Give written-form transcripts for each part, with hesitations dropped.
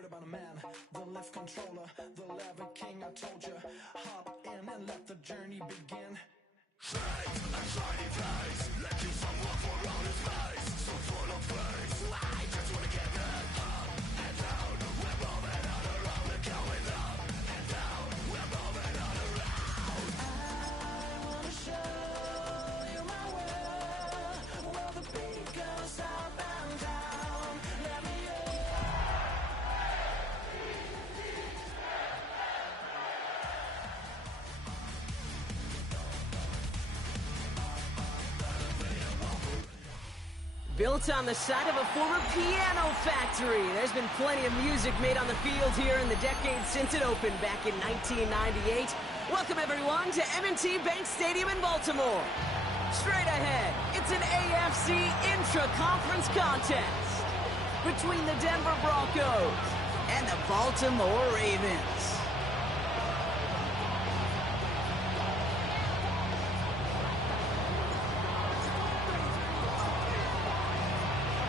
heard about a man, the lift controller, the lever king. I told you, hop in and let the journey begin. Straight and shiny place, let you suffer for all his face. So full of praise, I just wanna get that up and down. We're moving on around, we're going up and down. We're moving on around. I wanna show you my world, where the beat goes up and down. Let me Built on the side of a former piano factory, there's been plenty of music made on the field here in the decade since it opened back in 1998. Welcome everyone to M&T Bank Stadium in Baltimore. Straight ahead, it's an AFC intra-conference contest between the Denver Broncos and the Baltimore Ravens.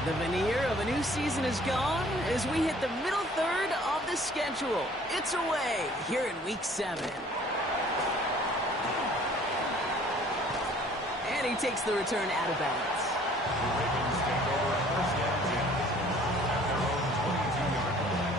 The veneer of a new season is gone as we hit the middle third of the schedule. It's away here in Week 7. And he takes the return out of bounds. The Ravens take over on first down at their own 22-yard line.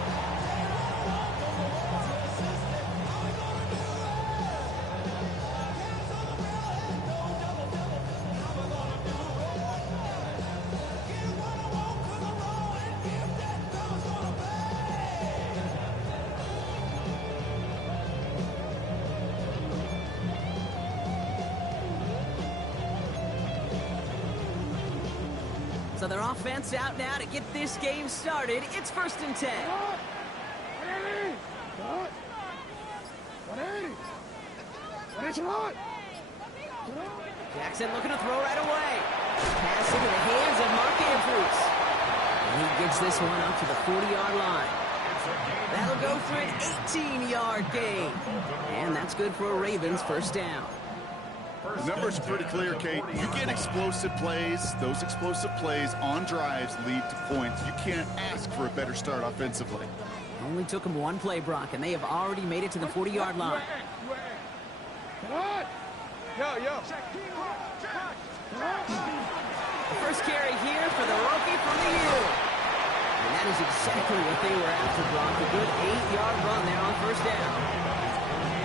So their offense out now to get this game started. It's 1st and 10. Jackson looking to throw right away. Pass into the hands of Mark Andrews. And he gets this one up to the 40-yard line. That'll go for an 18-yard gain. And that's good for a Ravens first down. The numbers are pretty clear, Kate. You get explosive plays. Those explosive plays on drives lead to points. You can't ask for a better start offensively. Only took them one play, Brock, and they have already made it to the 40-yard line. The first carry here for the rookie from the year. And that is exactly what they were after, Brock. A good 8-yard run there on first down.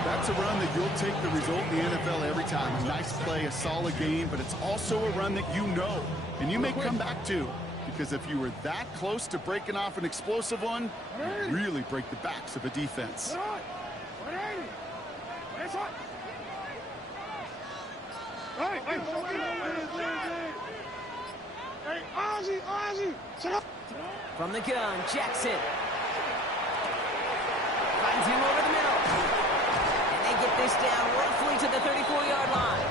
That's a run that you'll take the result in the NFL every time. A nice play, a solid game, but it's also a run that you know, and you may come back to. Because if you were that close to breaking off an explosive one, you really break the backs of a defense. From the gun, Jackson. Finds him over the middle. Get this down roughly to the 34-yard line.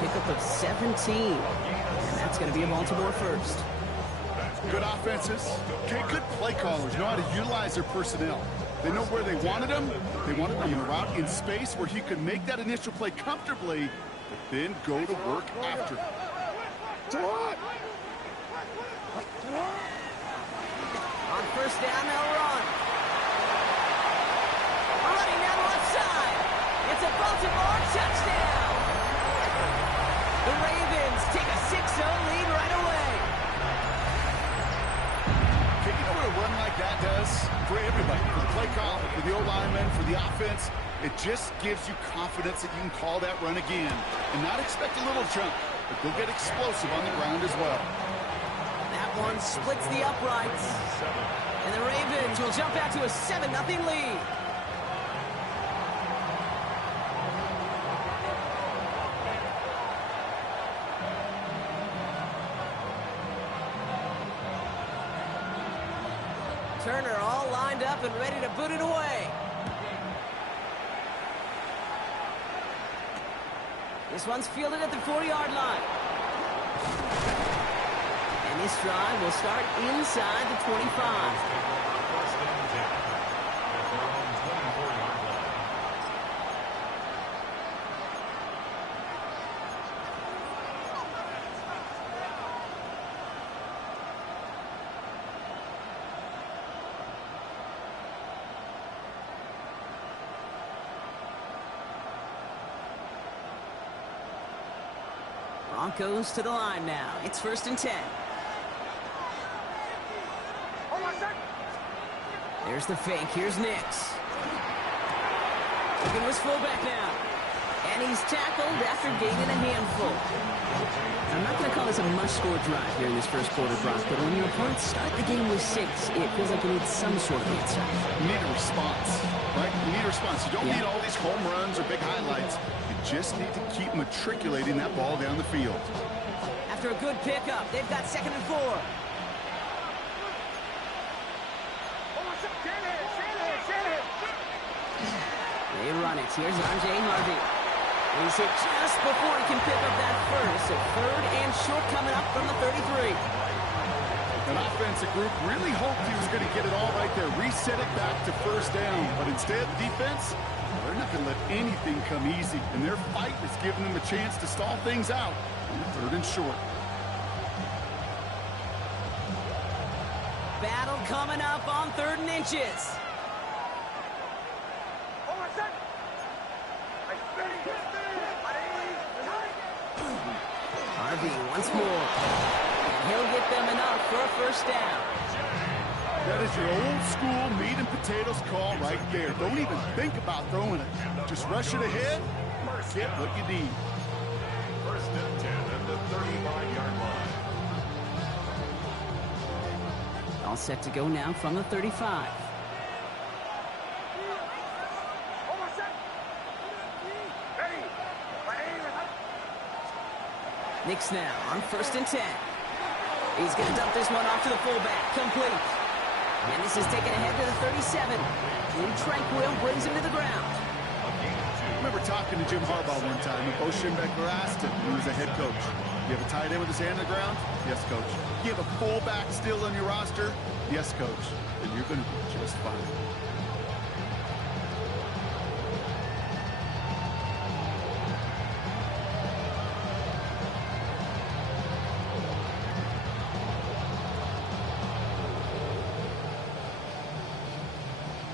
Pickup of 17. And that's going to be a Baltimore first. Good offenses. Okay, good play callers know how to utilize their personnel. They know where they wanted them. They wanted them in a route in space where he could make that initial play comfortably, but then go to work after. On first down, they'll run. Running down the left side. It's a Baltimore touchdown. The Ravens take a 6-0 lead right away. Okay, you know what a run like that does for everybody? For the play call, for the O-lineman, for the offense. It just gives you confidence that you can call that run again and not expect a little jump, but they'll get explosive on the ground as well. That one splits the uprights. And the Ravens will jump out to a 7-0 lead. Turner all lined up and ready to boot it away. This one's fielded at the 40-yard line. And this drive will start inside the 25. Broncos to the line now. It's 1st and 10. There's the fake. Here's Nix. Looking to his fullback now. And he's tackled after gaining a handful. I'm not going to call this a must-score drive here in this first quarter, Brock, but when your opponents start the game with 6, it feels like you need some sort of answer. You need a response, right? You need a response. You don't need all these home runs or big highlights. You just need to keep matriculating that ball down the field. After a good pickup, they've got 2nd and 4. They run it. Here's R.J. Harvey. He's hit just before he can pick up that first. So 3rd and short coming up from the 33. An offensive group really hoped he was going to get it all right there, reset it back to 1st down. But instead, defense, they're not going to let anything come easy. And their fight is giving them a chance to stall things out on 3rd and short. Battle coming up on 3rd and inches. Harvey once more. And he'll get them enough for a 1st down. That is your old school meat and potatoes call right there. Don't even think about throwing it. Just rush it ahead and get what you need. 1st and 10 at the 35-yard line. All set to go now from the 35. Nix now on 1st and 10. He's going to dump this one off to the fullback. Complete. And this is taken ahead to the 37. And Tranquil brings him to the ground. I remember talking to Jim Harbaugh one time, and Bo Schembechler asked him, he was a head coach, you have a tight end with his hand on the ground? Yes, coach. You have a fullback still on your roster? Yes, coach. Then you're going to be just fine.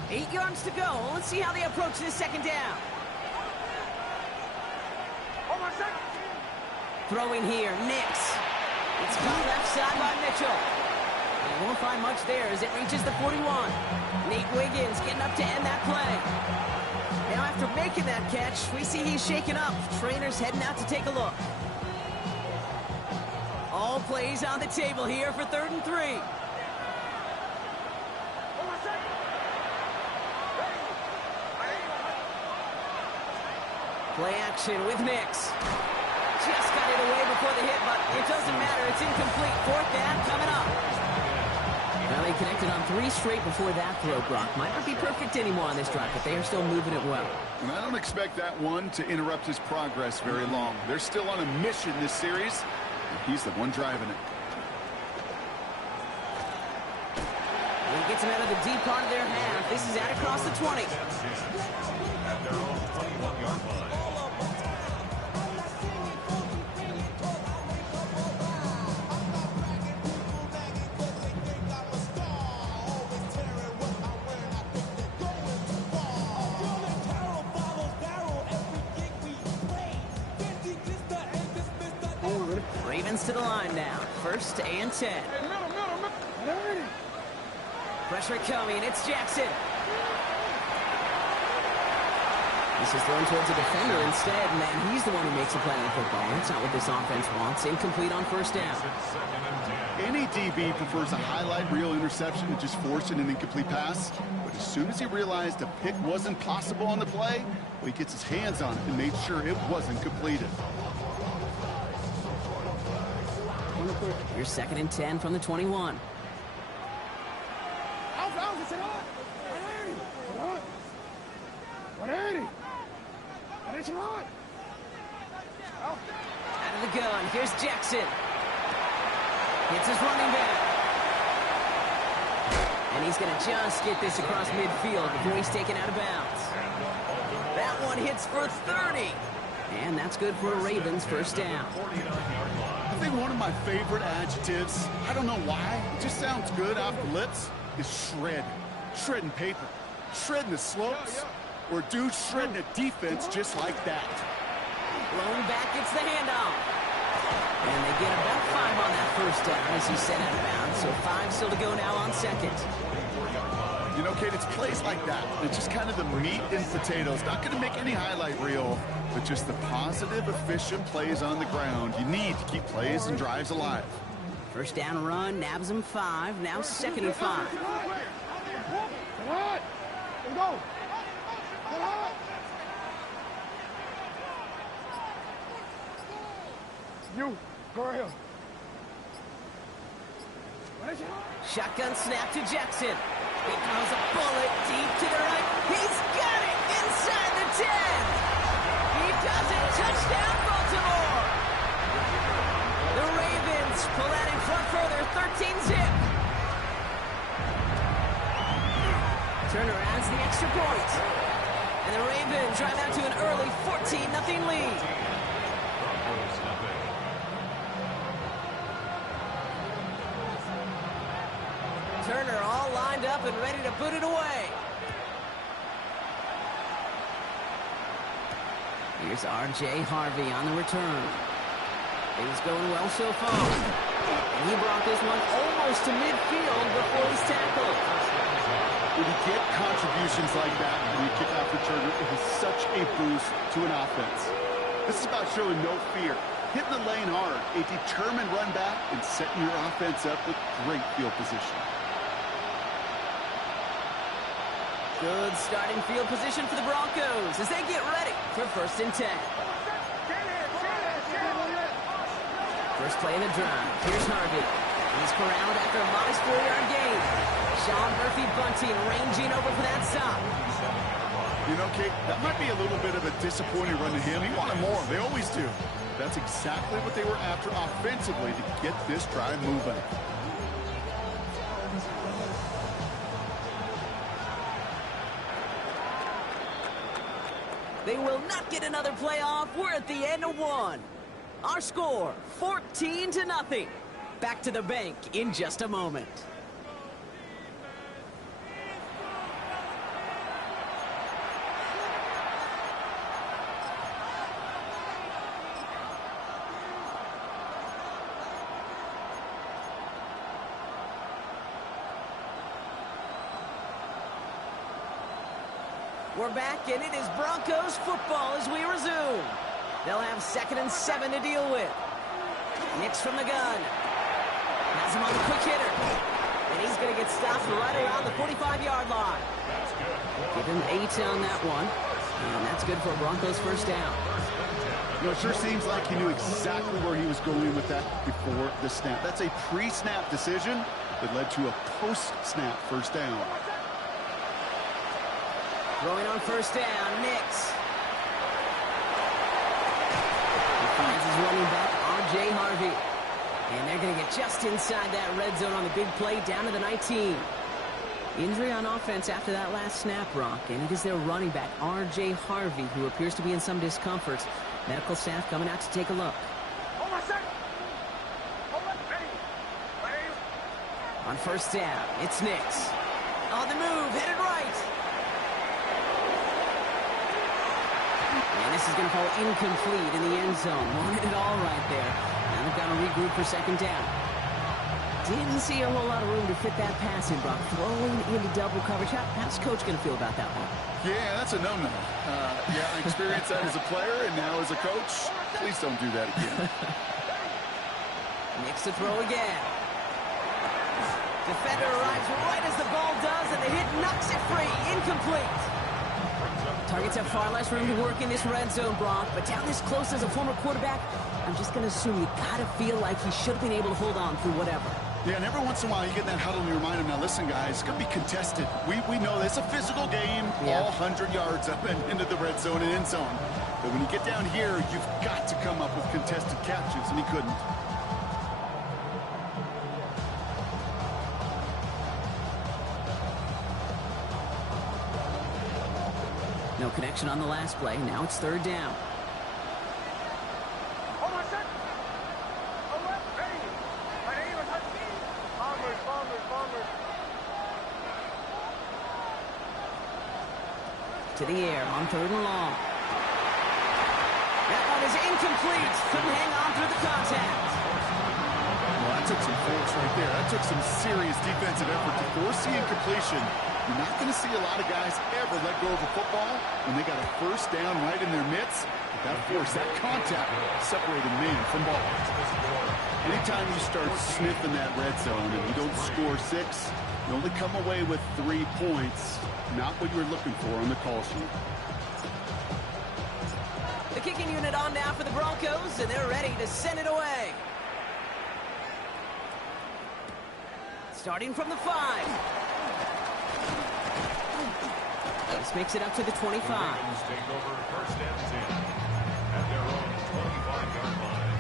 Eight yards to go. Let's see how they approach this 2nd down. Throwing here, Nix. It's caught left side by Mitchell. They won't find much there as it reaches the 41. Nate Wiggins getting up to end that play. Now after making that catch, we see he's shaken up. Trainer's heading out to take a look. All plays on the table here for 3rd and 3. Play action with Nix. Just got it away before the hit, but it doesn't matter. It's incomplete. 4th down coming up. Well, they connected on 3 straight before that throw, Brock. Might not be perfect anymore on this drive, but they are still moving it well. And I don't expect that one to interrupt his progress very long. They're still on a mission this series, and he's the one driving it. And he gets him out of the deep part of their half. This is out across the 20. At their own 21-yard line. Ravens to the line now. 1st and 10. Pressure coming. It's Jackson. This is thrown towards a defender instead, and he's the one who makes a play on the football. That's not what this offense wants. Incomplete on 1st down. Any DB prefers a highlight reel interception to just forcing an incomplete pass. But as soon as he realized a pick wasn't possible on the play, well, he gets his hands on it and made sure it wasn't completed. Here's 2nd and 10 from the 21. Out of the gun, here's Jackson. Hits his running back. And he's going to just get this across midfield before he's taken out of bounds. That one hits for 30. And that's good for a Ravens 1st down. I think one of my favorite adjectives, I don't know why, it just sounds good off the lips, is shred. Shredding paper. Shredding the slopes. Or dude shredding a defense just like that. Blown back, it's the handoff. And they get about 5 on that first down as he's sent out of bounds. So 5 still to go now on second. You know, Kate, it's plays like that. It's just kind of the meat and potatoes. Not going to make any highlight reel, but just the positive, efficient plays on the ground. You need to keep plays and drives alive. First down run, nabs him 5. Now 2nd and 5. You, go ahead. Shotgun snap to Jackson. He throws a bullet deep to the right. He's got it inside the 10. He does it. Touchdown, Baltimore. The Ravens pull out in front further, 13-zip. Turner adds the extra point. And the Ravens drive out to an early 14-0 lead. Turner all lined up and ready to put it away. Here's R.J. Harvey on the return. Things going well so far. And he brought this one almost to midfield before he's tackled. When you get contributions like that when you kick off returner, it is such a boost to an offense. This is about showing no fear, hitting the lane hard, a determined run back, and setting your offense up with great field position. Good starting field position for the Broncos as they get ready for 1st and 10. First play in the drive. Here's Harvey. He's corralled after a modest 4-yard gain. Sean Murphy-Bunting ranging over for that stop. You know, Kate, that might be a little bit of a disappointing run to him. He wanted more. They always do. That's exactly what they were after offensively to get this drive moving. They will not get another playoff. We're at the end of 1. Our score, 14-0. Back to the bank in just a moment. We're back, and it is Broncos football as we resume. They'll have 2nd and 7 to deal with. Nix from the gun. Has him on the quick hitter. And he's going to get stopped right around the 45-yard line. Give him 8 on that one. And that's good for a Broncos first down. You know, it sure seems like he knew exactly where he was going with that before the snap. That's a pre-snap decision that led to a post-snap first down. Throwing on first down, Nix. He finds his running back, R.J. Harvey. And they're going to get just inside that red zone on the big play, down to the 19. Injury on offense after that last snap, Brock. And it is their running back, R.J. Harvey, who appears to be in some discomfort. Medical staff coming out to take a look. On first down, it's Nix. On the move, headed right. And this is going to fall incomplete in the end zone. Wanted it all right there. Now they've got to regroup for second down. Didn't see a whole lot of room to fit that pass in, Brock. Throwing into double coverage. How's Coach going to feel about that one? Yeah, that's a no-no. Yeah, I experienced that as a player, and now as a coach, please don't do that again. Nix to throw again. Defender arrives right as the ball does, and the hit knocks it free. Incomplete. Targets have far less room to work in this red zone, Brock, but down this close as a former quarterback, I'm just going to assume you got to feel like he should have been able to hold on through whatever. Yeah, and every once in a while you get in that huddle and you remind him, now listen, guys, it's going to be contested. We know it's a physical game, all 100 yards up and into the red zone and end zone. But when you get down here, you've got to come up with contested catches, and he couldn't. No connection on the last play. Now it's third down. To the air on third and long. That one is incomplete. Couldn't hang on through the contact. Well, that took some force right there. That took some serious defensive effort to force the incompletion. You're not going to see a lot of guys ever let go of a football when they got a first down right in their midst. But that force, that contact, separated man from ball. Anytime you start sniffing that red zone and you don't score 6, you only come away with 3 points. Not what you were looking for on the call sheet. The kicking unit on now for the Broncos, and they're ready to send it away. Starting from the 5. This makes it up to the 25. The Ravens take over first and 10 at their own 25-yard line.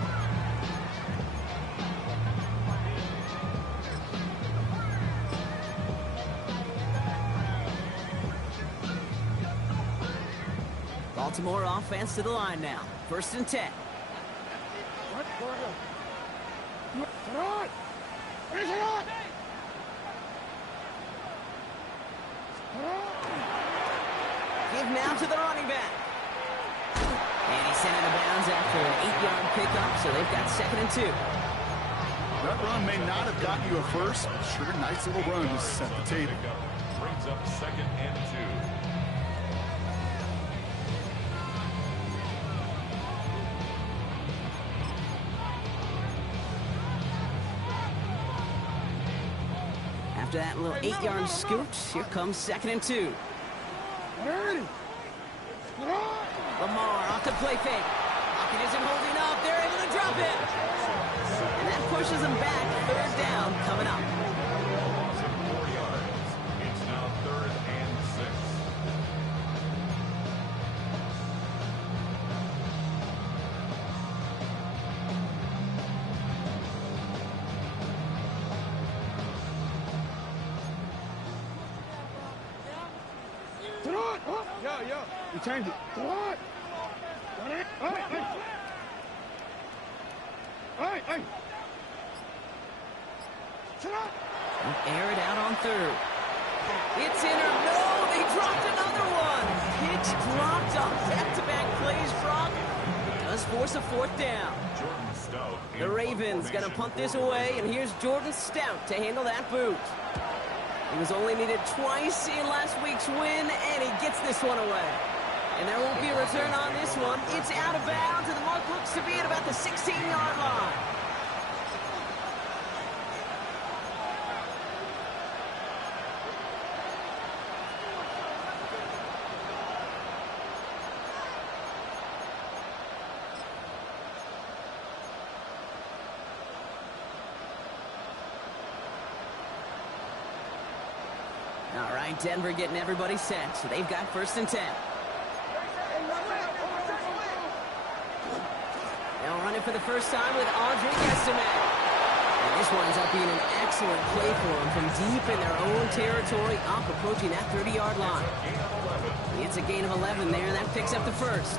Baltimore offense to the line now. First and 10. Give now to the running back. And he sent it out of bounds after an 8-yard pickup, so they've got 2nd and 2. That run may not have gotten you a first, but sure, nice little run to set the table. Brings up 2nd and 2. After that little 8-yard scoot, here comes 2nd and 2. Lamar off the play fake. Lockett isn't holding up. They're able to drop it. And that pushes them back. 3rd down coming up. 4 yards. It's now 3rd and 6. Yo, you changed it. What? Hey. Air it out on 3rd. It's in or no, they dropped another one. Pitch dropped on back-to-back plays, Brock. It does force a 4th down. Jordan Stout. The Ravens going to punt this away, and here's Jordan Stout to handle that boot. He was only needed twice in last week's win, and he gets this one away. And there won't be a return on this one. It's out of bounds, and the mark looks to be at about the 16-yard line. All right, Denver getting everybody set, so they've got 1st and 10. Now running for the first time with Audrey Estiman. And this winds up being an excellent play for them from deep in their own territory, up approaching that 30-yard line. It's a gain of 11 there, and that picks up the 1st.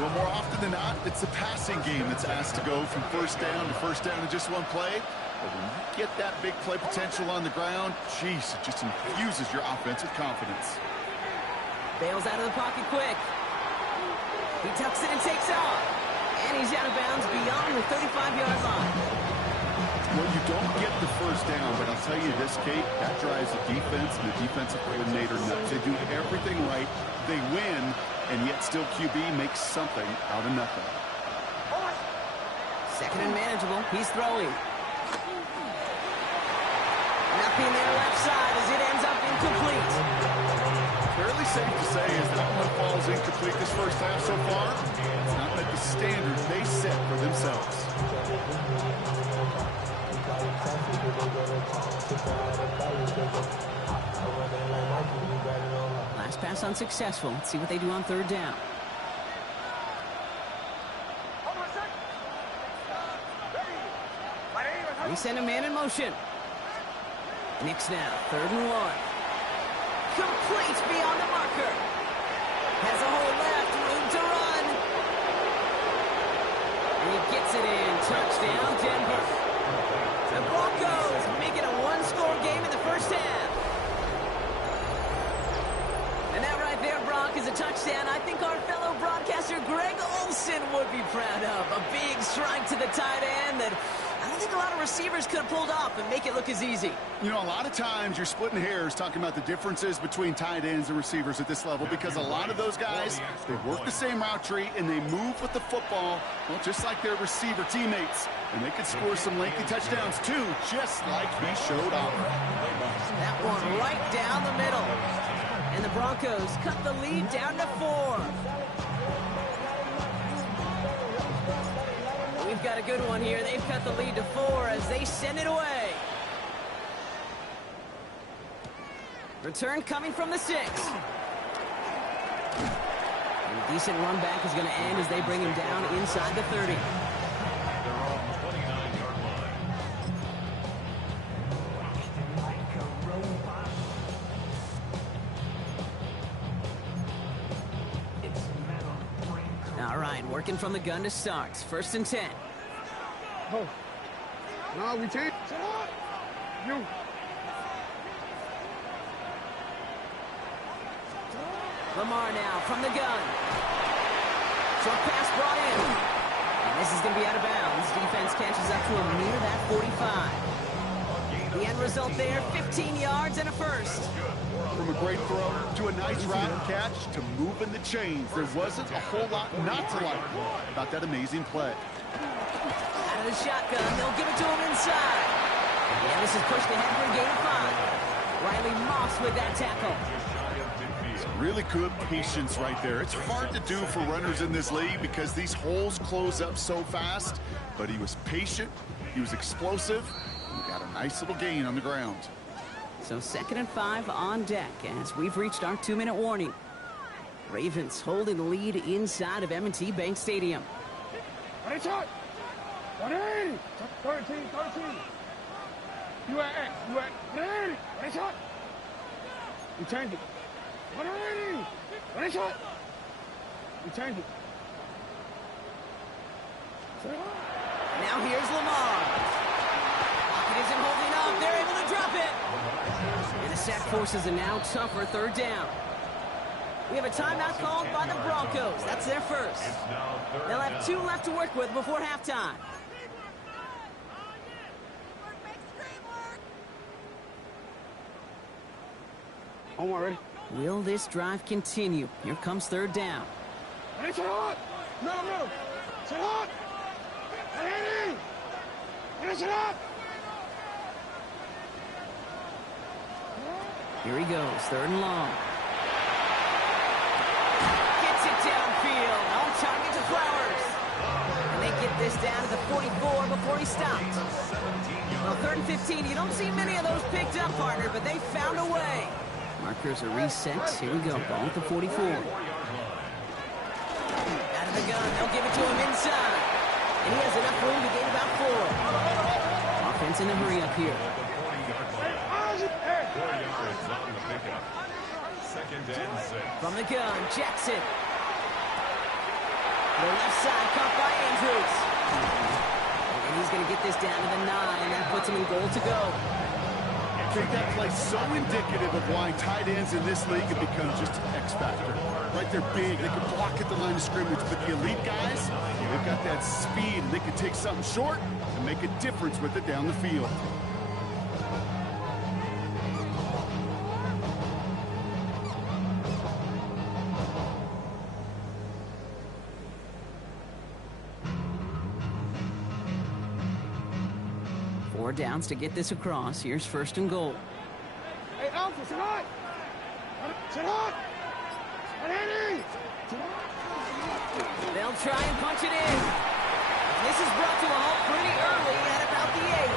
Well, more often than not, it's a passing game that's asked to go from first down in just one play. But when you get that big play potential on the ground, geez, it just infuses your offense with confidence. Bails out of the pocket quick. He tucks it and takes off. And he's out of bounds beyond the 35-yard line. Well, you don't get the first down, but I'll tell you this, Kate, that drives the defense and the defensive coordinator nuts. They do everything right. They win, and yet still QB makes something out of nothing. 2nd and manageable. He's throwing. Nothing there left side as it ends up incomplete. Fairly safe to say is that one falls incomplete this first half so far. It's not met the standard they set for themselves. Last pass unsuccessful. Let's see what they do on 3rd down. They send a man in motion. Knicks now, 3rd and 1. Complete beyond the marker. Has a hole left, room to run. And he gets it in. Touchdown, Denver. The Broncos make it a 1-score game in the first half. And that right there, Brock, is a touchdown. I think our fellow broadcaster Mr. Greg Olsen would be proud of. A big strike to the tight end that I don't think a lot of receivers could have pulled off and make it look as easy. You know, a lot of times you're splitting hairs talking about the differences between tight ends and receivers at this level because a lot of those guys, they work the same route tree and they move with the football, well, just like their receiver teammates. And they can score some lengthy touchdowns, too, just like he showed off. That one right down the middle. And the Broncos cut the lead down to 4. We've got a good one here. They've cut the lead to 4 as they send it away. Return coming from the 6. And a decent run back is going to end as they bring him down inside the 30. They're on the 29-yard line. All right, working from the gun to start. 1st and 10. Oh. No, we change. You. Lamar now from the gun. Short pass brought in. And this is going to be out of bounds. Defense catches up to him near that 45. The end result there, 15 yards and a first. From a great throw to a nice route and catch to moving the chains. There wasn't a whole lot not to like about that amazing play. Out of the shotgun, they'll give it to him inside. And this is pushed ahead for a gain of 5. Riley Moss with that tackle. Really good patience right there. It's hard to do for runners in this league because these holes close up so fast. But he was patient, he was explosive, and he got a nice little gain on the ground. So 2nd and 5 on deck as we've reached our 2-minute warning. Ravens holding the lead inside of M&T Bank Stadium. Ready, shot. 180. 13. You at X. You at 180. Ready, shot. We change it. 180. Ready, shot. We change it. Now here's Lamar. Pocket isn't holding up. They're able to drop it. And the sack forces a now tougher 3rd down. We have a timeout called by the Broncos. That's their first. They'll have 2 left to work with before halftime. Omar, ready? Will this drive continue? Here comes 3rd down. Ready, shot. No. Shot. 180. Ready, shot. Here he goes, 3rd and long. Gets it downfield, on target to Flowers. And they get this down to the 44 before he stops. Well, 3rd and 15, you don't see many of those picked up, partner, but they found a way. Markers are reset. Here we go, ball at the 44. Out of the gun, they'll give it to him inside. And he has enough room to gain about 4. Offense in a hurry up here. 4 yards on the pickup. 2nd and 6. From the gun, Jackson. The left side caught by Andrews. And he's going to get this down to the 9. That puts him in goal to go. I think that play so indicative of why tight ends in this league have become just an X factor. Right, they're big, they can block at the line of scrimmage, but the elite guys, they've got that speed, and they can take something short and make a difference with it down the field. Four downs to get this across. Here's 1st and goal. Hey, Alpha, sit hot. Sit hot. 180. They'll try and punch it in. This is brought to a halt pretty early at about the 8.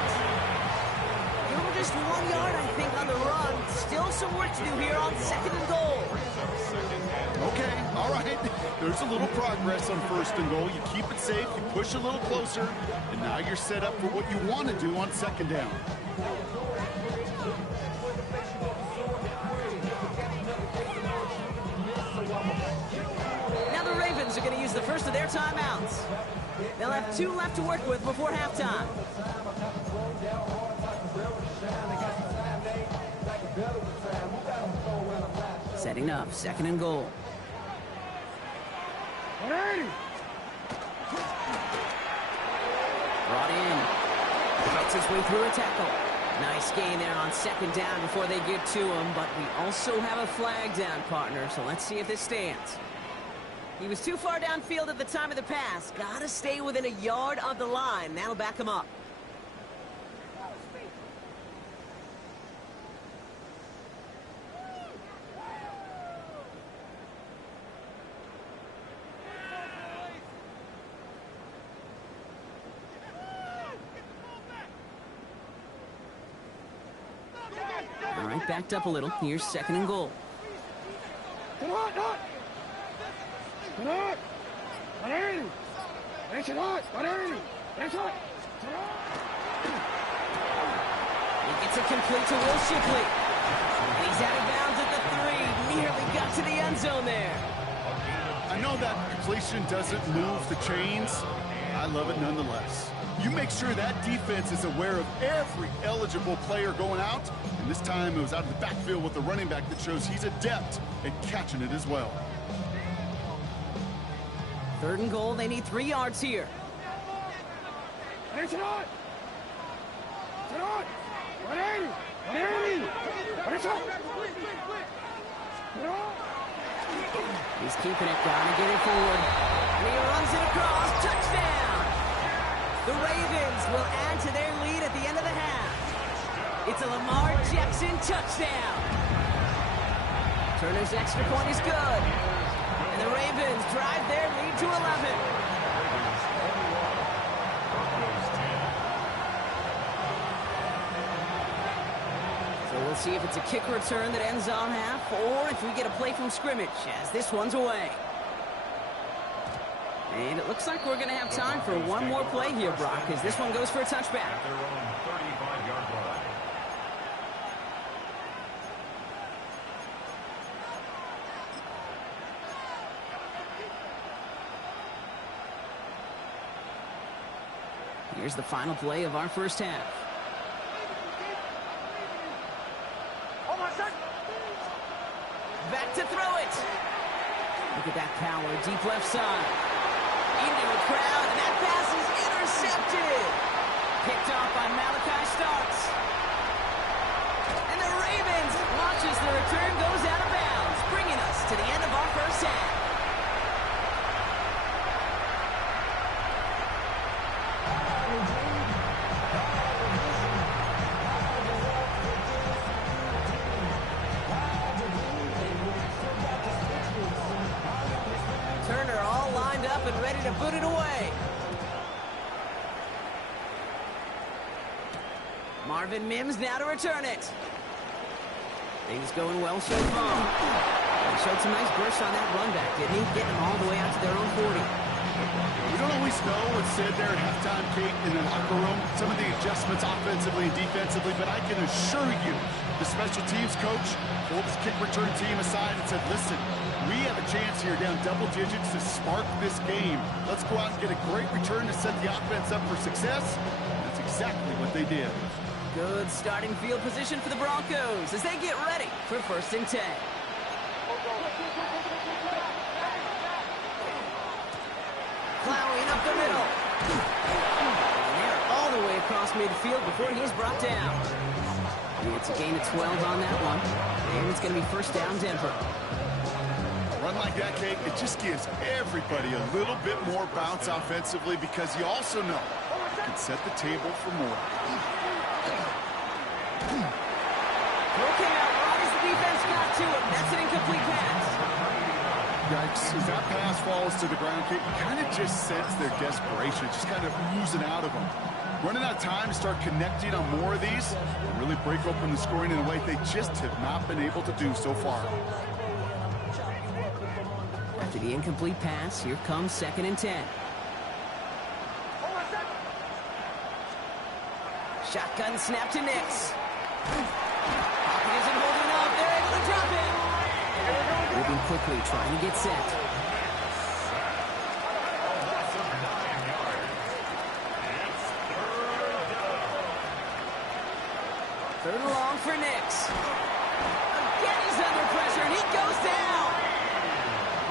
Give them just 1 yard, I think, on the run. Still some work to do here on 2nd and goal. Okay, all right. There's a little progress on 1st and goal. You keep it safe, you push a little closer, and now you're set up for what you want to do on 2nd down. Now the Ravens are going to use the first of their timeouts. They'll have 2 left to work with before halftime. Setting up, 2nd and goal. 180. Brought in. Fights his way through a tackle. Nice gain there on second down before they get to him, but we also have a flag down, partner, so let's see if this stands. He was too far downfield at the time of the pass. Gotta stay within a yard of the line. That'll back him up. All right, backed up a little. Here's second and goal. Come on, Dot. Come on. 180. That's it, Dot. 180. That's it. He gets it complete to Will Shipley. And he's out of bounds at the 3. Nearly got to the end zone there. I know that completion doesn't move the chains. I love it nonetheless. You make sure that defense is aware of every eligible player going out. And this time it was out of the backfield with the running back that shows he's adept at catching it as well. Third and goal. They need 3 yards here. It's it on. It's it on. 180. 180. It's on. He's keeping it down and getting forward. And he runs it across. Touchdown! The Ravens will add to their lead at the end of the half. It's a Lamar Jackson touchdown. Turner's extra point is good. And the Ravens drive their lead to 11. So we'll see if it's a kick return that ends on half, or if we get a play from scrimmage, as this one's away. And it looks like we're going to have time for one more play here, Brock, as this one goes for a touchback. At their own 35-yard line. Here's the final play of our first half. Back to throw it. Look at that power, deep left side. Into a crowd, and that pass is intercepted. Picked off by Malachi Starks. And the Ravens launches the return, goes out of bounds, bringing us to the end of our first half. Turner all lined up and ready to put it away. Marvin Mims now to return it. Things going well so far. He showed some nice bursts on that run back, didn't he? Getting them all the way out to their own 40. We don't always know what's said there at halftime, Kate, in the locker room. Some of the adjustments offensively and defensively, but I can assure you the special teams coach pulled his kick return team aside and said, listen, we have a chance here down double digits to spark this game. Let's go out and get a great return to set the offense up for success. That's exactly what they did. Good starting field position for the Broncos as they get ready for 1st and 10. Plowing up the middle. And they're all the way across midfield before he's brought down. It's a gain of 12 on that one. And it's going to be 1st down Denver. A run like that, Kate, it just gives everybody a little bit more bounce offensively because you also know you can set the table for more. Okay, out wide as the defense got to him. That's an incomplete pass. Yikes, as that pass falls to the ground, Kate, you kind of just sense their desperation, just kind of oozing out of them. Running out of time to start connecting on more of these and really break open the scoring in a way they just have not been able to do so far. After the incomplete pass, here comes 2nd and 10. Shotgun snap to Nix. Pocket isn't holding up. They're able to drop it. Moving quickly, trying to get set. Third and long for Nix. Again, he's under pressure, and he goes down.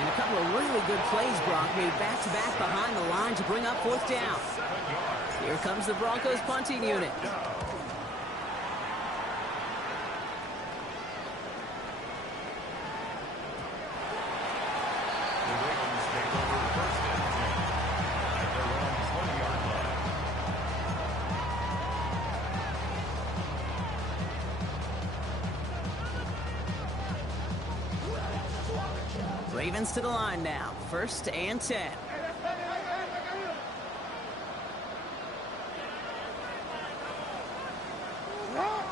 And a couple of really good plays, Brock, made back-to-back behind the line to bring up fourth down. Here comes the Broncos punting unit. Ravens to the line now. 1st and 10. Long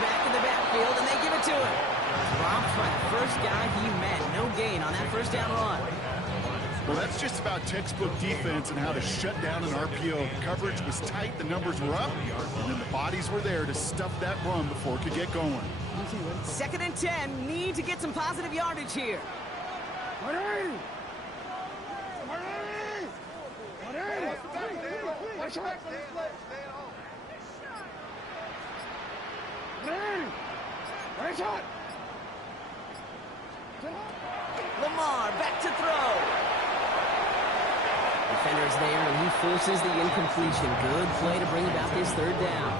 back in the backfield, and they give it to him. Dropped by the first guy he met. No gain on that first down run. Well, that's just about textbook defense and how to shut down an RPO. Coverage was tight, the numbers were up, and then the bodies were there to stuff that run before it could get going. 2nd and 10. Need to get some positive yardage here. 180! 180! 180! Watch out! 180! Watch out! Lamar back to throw. Defender's there, and he forces the incompletion. Good play to bring about this 3rd down.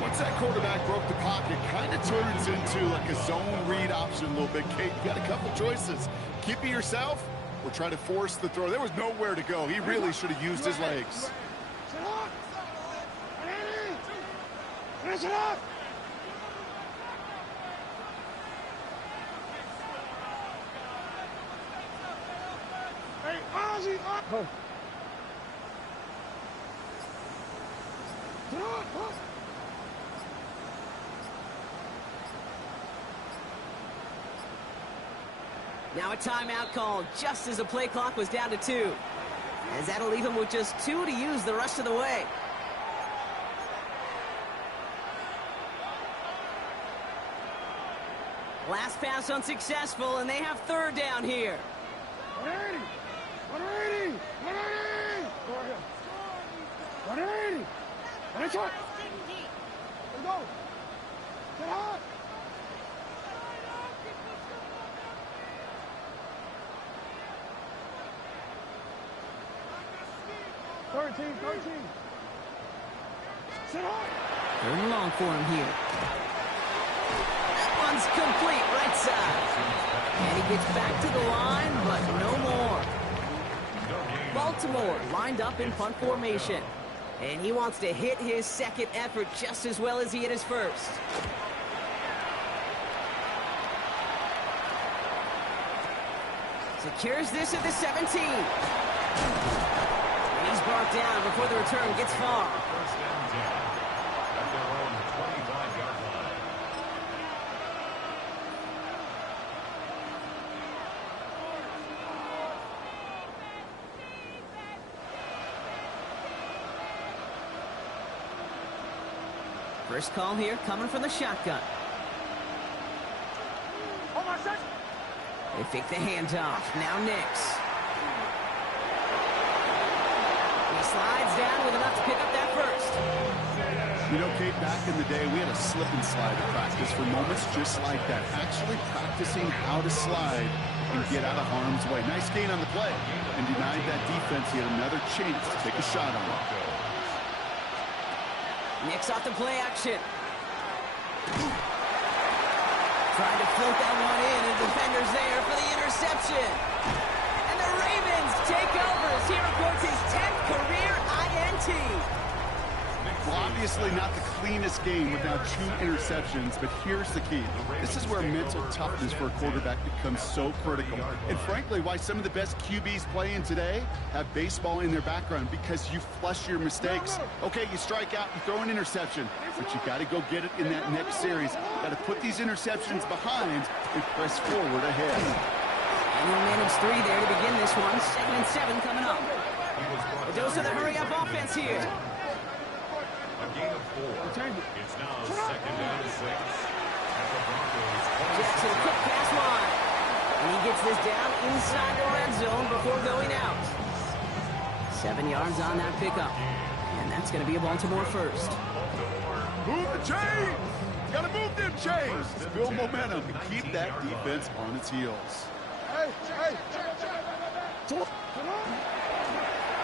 Once that quarterback broke the pocket, kind of turns into like a zone read option a little bit. Kate, you got a couple choices. Keep it yourself or try to force the throw. There was nowhere to go. He really should have used his legs. Finish it up! Hey, Ozzy! Go. Sit up! Now a timeout called just as the play clock was down to 2. As that'll leave him with just 2 to use the rest of the way. Last pass unsuccessful, and they have 3rd down here. 180! 180! 180! 180! Finish it! Let's go! Get hot! Thirteen. Sit hot! 3rd and long for him here. That one's complete, right side. And he gets back to the line, but no more. Baltimore lined up in punt formation. And he wants to hit his 2nd effort just as well as he hit his 1st. Secures this at the 17. And he's brought down before the return gets far. 1st and 10. At their own 25-yard line. First call here coming from the shotgun. They fake the handoff. Now Nix. He slides down with enough to pick up that 1st. You know, Kate, back in the day, we had a slip and slide at practice for moments just like that. Actually practicing how to slide and get out of harm's way. Nice gain on the play. And denied that defense yet another chance to take a shot on it. Nix off the play action. Trying to float that one in, and the defender's there for the interception. And the Ravens take over as he records his 10th career INT. Well, obviously not the cleanest game without 2 interceptions, but here's the key. This is where mental toughness for a quarterback becomes so critical. And frankly, why some of the best QBs playing today have baseball in their background, because you flush your mistakes. Okay, you strike out, you throw an interception, but you got to go get it in that next series. Got to put these interceptions behind and press forward ahead. And he'll manage 3 there to begin this one. 2nd and 7 coming up. A dose of the hurry-up offense here. A gain of 4. It's now 2nd and 6. At the Broncos. Jackson, quick pass wide. And he gets this down inside the red zone before going out. 7 yards on that pickup. And that's going to be a Baltimore 1st. Move the chains! Gotta move them chains! Build momentum and keep that defense on its heels. Hey, hey!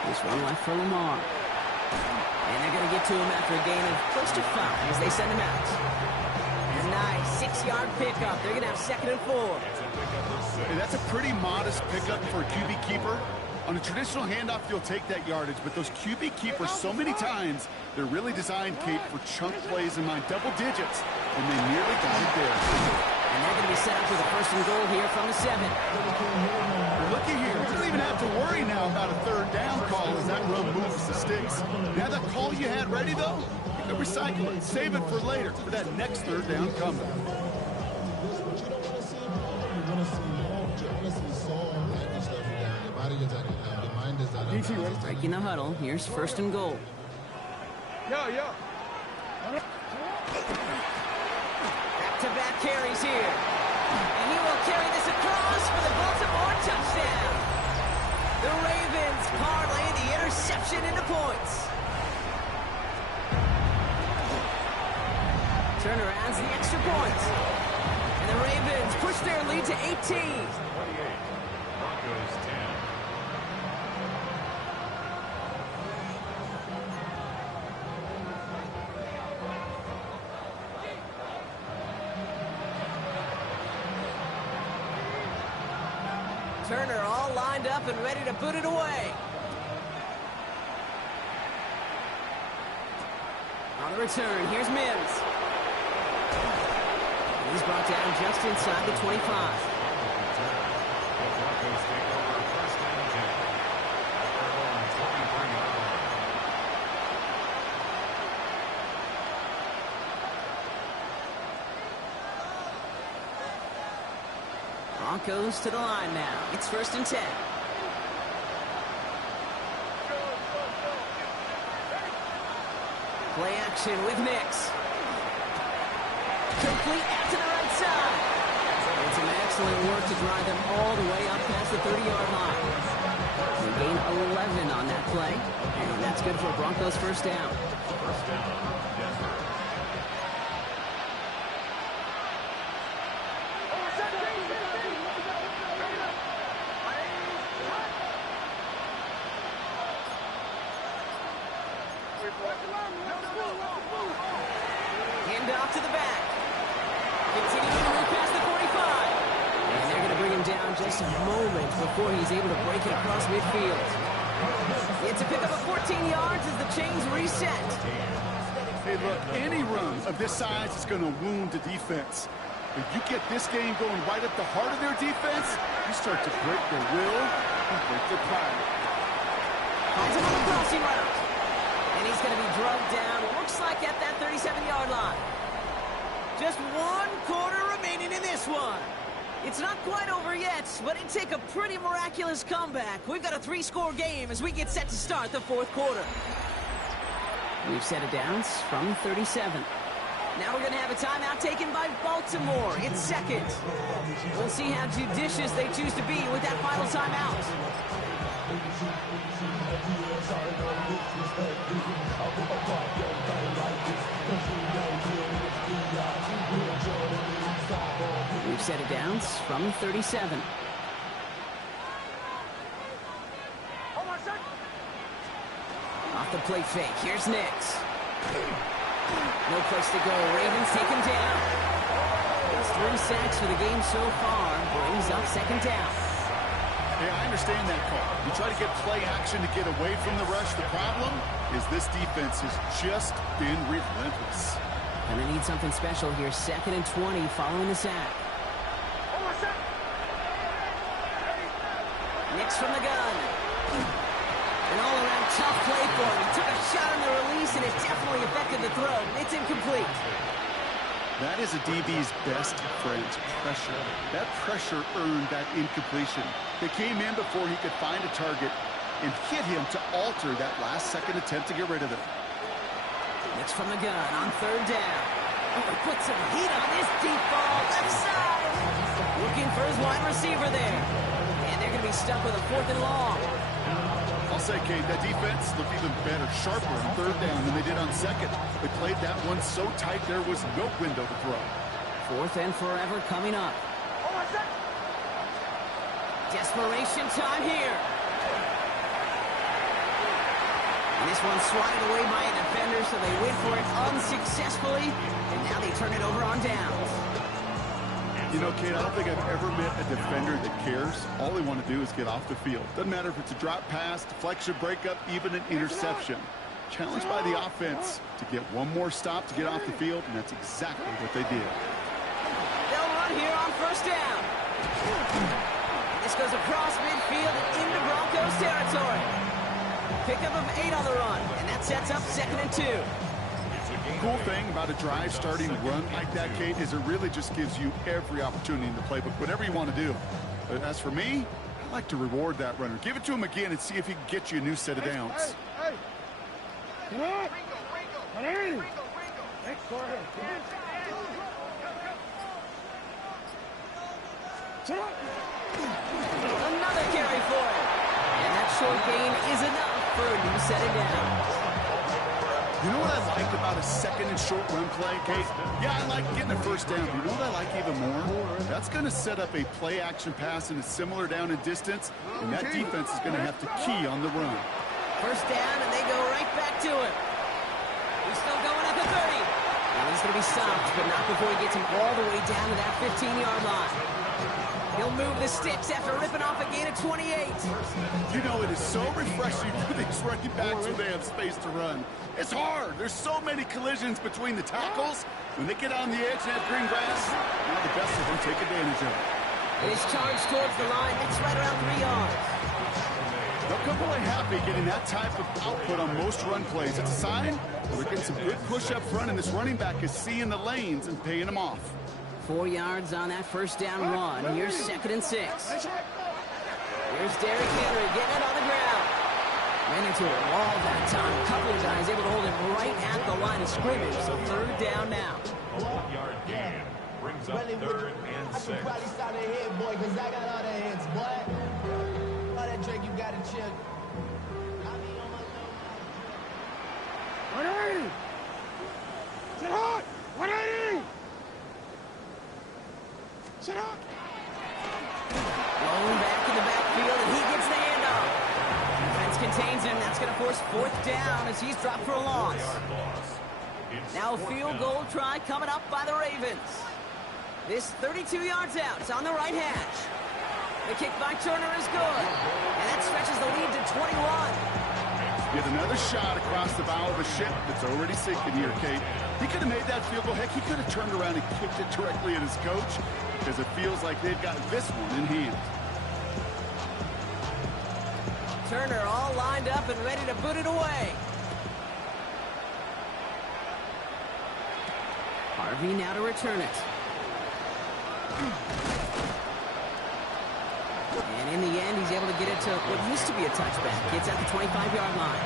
This one left for Lamar. And they're going to get to him after a gain of close to 5 as they send him out. A nice 6-yard pickup. They're going to have 2nd and 4. Hey, that's a pretty modest pickup for a QB keeper. On a traditional handoff, you'll take that yardage, but those QB keepers, so many times, they're really designed, Kate, for chunk plays in mind, double digits, and they nearly got it there. And they're going to be set up with a 1st and goal here from the 7. Looky here, you don't even have to worry now about a 3rd down call as that run moves the sticks. You have that call you had ready, though? You can recycle it, save it for later, for that next 3rd down coming. Breaking the huddle. Here's 1st and goal. Yo. Back-to-back carries here. And he will carry this across for the Baltimore touchdown. The Ravens parlay the interception into points. Turner adds the extra point. And the Ravens push their lead to 18. 28. Broncos 10. Turner all lined up and ready to boot it away. On the return, here's Mims. And he's brought down just inside the 25. The Broncos take over 1st and 10. After a long 23-yard line. Broncos to the line now. It's 1st and 10. Play action with Nix. Complete out to the right side. And some excellent work to drive them all the way up past the 30-yard line. They gain 11 on that play. And that's good for a Broncos 1st down. 1st down. Denver. Hand off to the back. Continuing to move past the 45. And they're going to bring him down just a moment before he's able to break it across midfield. It's a pickup of 14 yards as the chains reset. Hey, look, any run of this size is going to wound the defense. If you get this game going right at the heart of their defense, you start to break their will and break their pride. Finds him on the crossing route. And he's going to be drugged down, looks like at that 37-yard line. Just 1 quarter remaining in this one. It's not quite over yet, but it'd take a pretty miraculous comeback. We've got a 3-score game as we get set to start the 4th quarter. We've set it down from 37. Now we're going to have a timeout taken by Baltimore. It's 2nd. We'll see how judicious they choose to be with that final timeout. We've set it down from 37. Off the play fake. Here's Nix. No place to go. Ravens take him down. It's 3 sacks for the game so far. Brings up 2nd down. Hey, I understand that call. You try to get play action to get away from the rush. The problem is this defense has just been relentless. And they need something special here. 2nd and 20 following the sack. Nix from the gun. An all-around tough play for him. He took a shot on the release, and it definitely affected the throw. It's incomplete. That is a DB's best friend, pressure. That pressure earned that incompletion. They came in before he could find a target and hit him to alter that last-second attempt to get rid of it. Nix from the gun on 3rd down. Oh, he put some heat on this deep ball. Left side. Looking for his wide receiver there. And they're going to be stuck with a 4th and long. I'll say, Kate, that defense looked even better, sharper on third down than they did on second. They played that one so tight there was no window to throw. Fourth and forever coming up. Desperation time here. And this one's swatted away by a defender, so they went for it unsuccessfully, and now they turn it over on downs. You know, Kate, I don't think I've ever met a defender that cares. All they want to do is get off the field. Doesn't matter if it's a drop pass, deflection, breakup, even an interception. Challenged by the offense to get one more stop to get off the field, and that's exactly what they did. They'll run here on first down. This goes across midfield and into Broncos territory. Pickup of 8 on the run, and that sets up 2nd and 2. Cool thing about a drive starting run like that, Kate, is it really just gives you every opportunity in the playbook, whatever you want to do. But as for me, I like to reward that runner. Give it to him again and see if he can get you a new set of downs. Hey. Come on. Come on. Go ahead. Another carry for him. And that short gain is enough for a new set of downs. You know what I like about a second and short run play, Kate? Yeah, I like getting a first down. But you know what I like even more? That's going to set up a play-action pass in a similar down and distance, and that defense is going to have to key on the run. First down, and they go right back to it. He's still going at the 30. Now he's going to be stopped, but not before he gets him all the way down to that 15-yard line. He'll move the sticks after ripping off a gain of 28. You know, it is so refreshing for these running backs when they have space to run. It's hard. There's so many collisions between the tackles. When they get on the edge and have green grass, now the best of them take advantage of it. His charge towards the line, that's right around 3 yards. They'll come away happy getting that type of output on most run plays. It's a sign they're getting some good push up front, and this running back is seeing the lanes and paying them off. 4 yards on that first down run. Here's 2nd and 6. Here's Derrick Henry getting it on the ground. Ran into a wall that time. A couple of guys able to hold him right at the line of scrimmage. So 3rd down now. A 1-yard gain brings up 3rd and 6. I can probably start a head, boy, because I got all the hits, boy. All that drink, you got to chill. I be on my nose. 180. Sit hard. 180. Sit up. Rolling back in the backfield, and he gets the handoff. Defense contains him. That's going to force 4th down as he's dropped for a loss. Now a field goal try coming up by the Ravens. This 32 yards out. It's on the right hash. The kick by Turner is good. And that stretches the lead to 21. Get another shot across the bow of a ship that's already sinking here, Kate. He could have made that field goal. Heck, he could have turned around and kicked it directly at his coach, because it feels like they've got this one in hand. Turner all lined up and ready to boot it away. Harvey now to return it. And in the end, he's able to get it to what used to be a touchback. It's at the 25-yard line.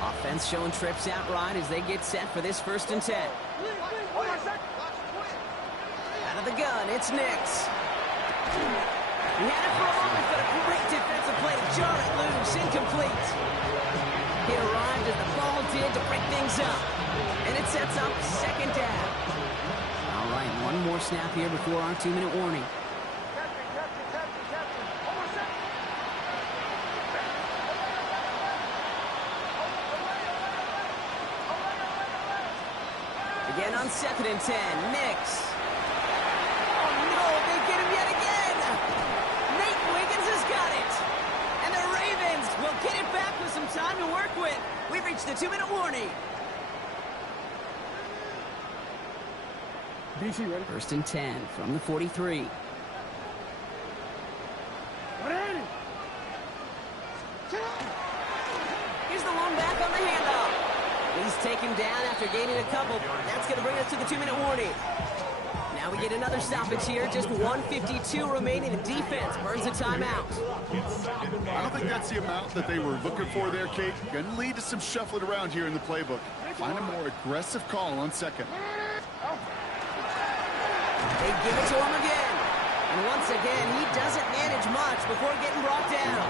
Offense showing trips out right as they get set for this 1st and 10. Out of the gun, it's Nix. He had it for a moment, but a great defensive play to jar it loose, incomplete. He arrived as the ball did to break things up, and it sets up 2nd down. All right, one more snap here before our 2-minute warning. Again on 2nd and 10, Nix. Oh no, they get him yet again. Nate Wiggins has got it. And the Ravens will get it back with some time to work with. We've reached the 2-minute warning. DC ready? 1st and 10 from the 43. 180. Sit up. Here's the lone back on the handoff. He's taken down after gaining a couple. That's going to bring us to the 2-minute warning. Now Now we get another stoppage here. Just 1:52 remaining. The defense burns a timeout. I don't think that's the amount that they were looking for there, Kate. Going to lead to some shuffling around here in the playbook. Find a more aggressive call on second. They give it to him again. And once again, he doesn't manage much before getting brought down.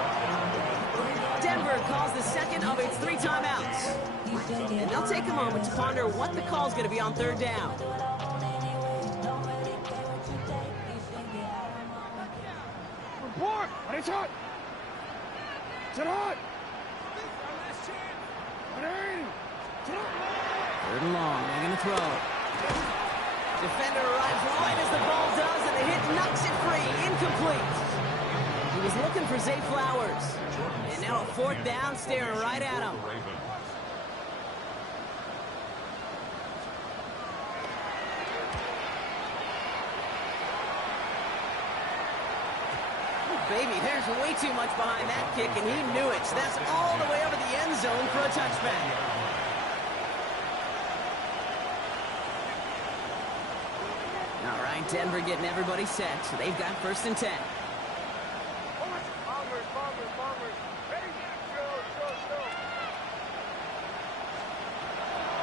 Denver calls the second of its 3 timeouts. And they'll take a moment to ponder what the call's going to be on third down. Report! It's hot! It's hot! Third and long, they're going to throw. Defender arrives right as the ball does, and the hit knocks it free. Incomplete. He was looking for Zay Flowers. And now a 4th down, staring right at him. Baby, there's way too much behind that kick, and he knew it. So that's all the way over the end zone for a touchback. All right, Denver getting everybody set, so they've got 1st and 10.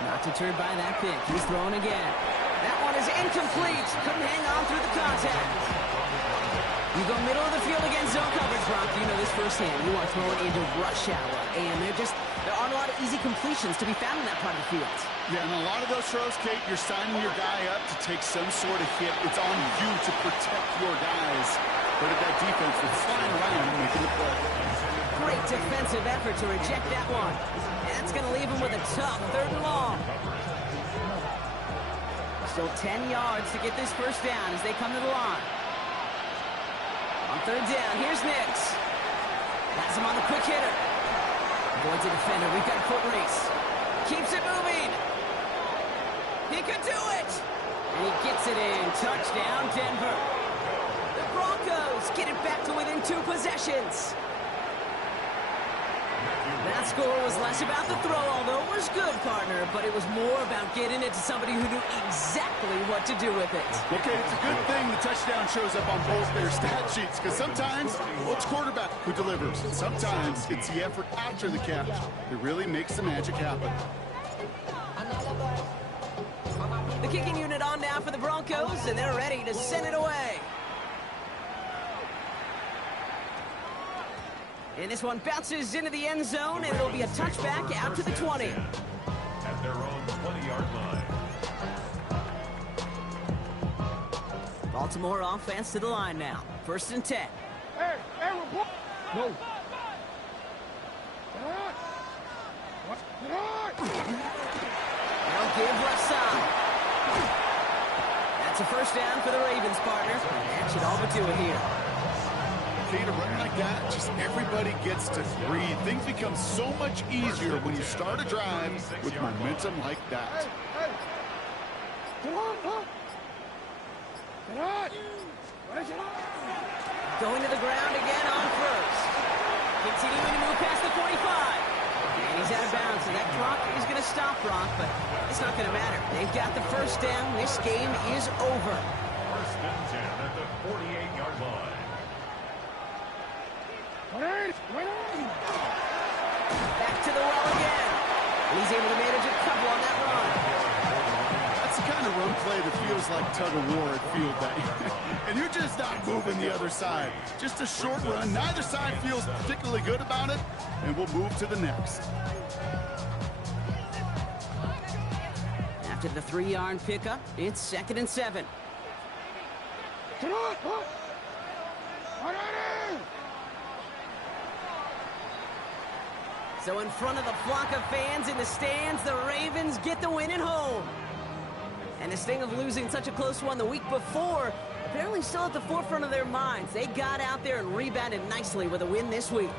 Not deterred by that pick. He's throwing again. That one is incomplete. Couldn't hang on through the contact. You go middle of the field against zone coverage, Brock. You know this firsthand. You are throwing into rush hour, and there aren't a lot of easy completions to be found in that part of the field. Yeah, and a lot of those throws, Kate, you're signing your guy up to take some sort of hit. It's on you to protect your guys. But if that defense was flying around and making the play. Great defensive effort to reject that one. And that's going to leave him with a tough 3rd and long. Still 10 yards to get this 1st down as they come to the line. On 3rd down, here's Nix. That's him on the quick hitter. Going to defender, we've got a foot race. Keeps it moving. He could do it. And he gets it in. Touchdown, Denver. The Broncos get it back to within 2 possessions. That score was less about the throw, although it was good, partner, but it was more about getting it to somebody who knew exactly what to do with it. Okay, it's a good thing the touchdown shows up on both their stat sheets, because sometimes, well, it's quarterback who delivers. And sometimes it's the effort after the catch that really makes the magic happen. The kicking unit on now for the Broncos, and they're ready to send it away. And this one bounces into the end zone, and it'll be a touchback out to the 20. At their own 20-yard line. Baltimore offense to the line now. 1st and 10. Hey, report! No. They'll give left side. That's a 1st down for the Ravens, partner. That should all but do it here. Okay, to run like that, just everybody gets to breathe. Things become so much easier when you start a drive with momentum like that. Hey. Going to the ground again on 1st. Continuing to move past the 45. And he's out of bounds, so that clock is going to stop, Brock, but it's not going to matter. They've got the 1st down. This game is over. 1st and 10 at the 48-yard line. Back to the well again. And he's able to manage a couple on that run. That's the kind of run play that feels like tug-of-war at field day. And you're just not moving the other side. Just a short run. Neither side feels particularly good about it. And we'll move to the next. After the 3-yard pickup, it's 2nd and 7. So in front of the flock of fans in the stands, the Ravens get the win at home. And the sting of losing such a close one the week before, apparently still at the forefront of their minds. They got out there and rebounded nicely with a win this week.